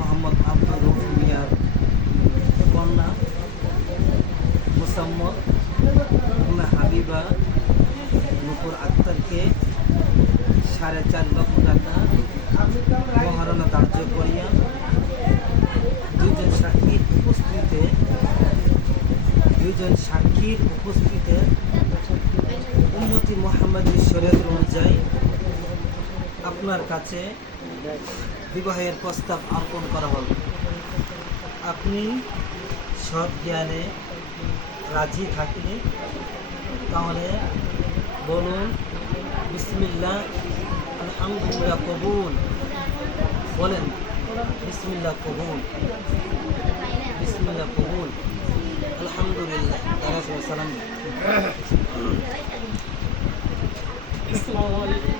মোহাম্মদ আব্দুর রফ মিয়ার কন্যা, মুসাম্মদ হাবিবা, নুপুর আক্তারকে সাড়ে চার লক্ষ টাকা মহারণা ধার্য করিয়া দুজন সাক্ষীর উপস্থিতিতে দুজন সাক্ষীর উপস্থিতিতে উম্মতি মোহাম্মদ শরীয়ত আপনার কাছে বিবাহের প্রস্তাব অর্পণ করা হল আপনি সৎ জ্ঞানে রাজি থাকলে তাহলে বলুন, বিসমিল্লাহ, আলহামদুলিল্লাহ কবুল। বলেন, বিসমিল্লাহ কবুল। বিসমিল্লাহ কবুল। আলহামদুলিল্লাহ। সালাম আসসালাম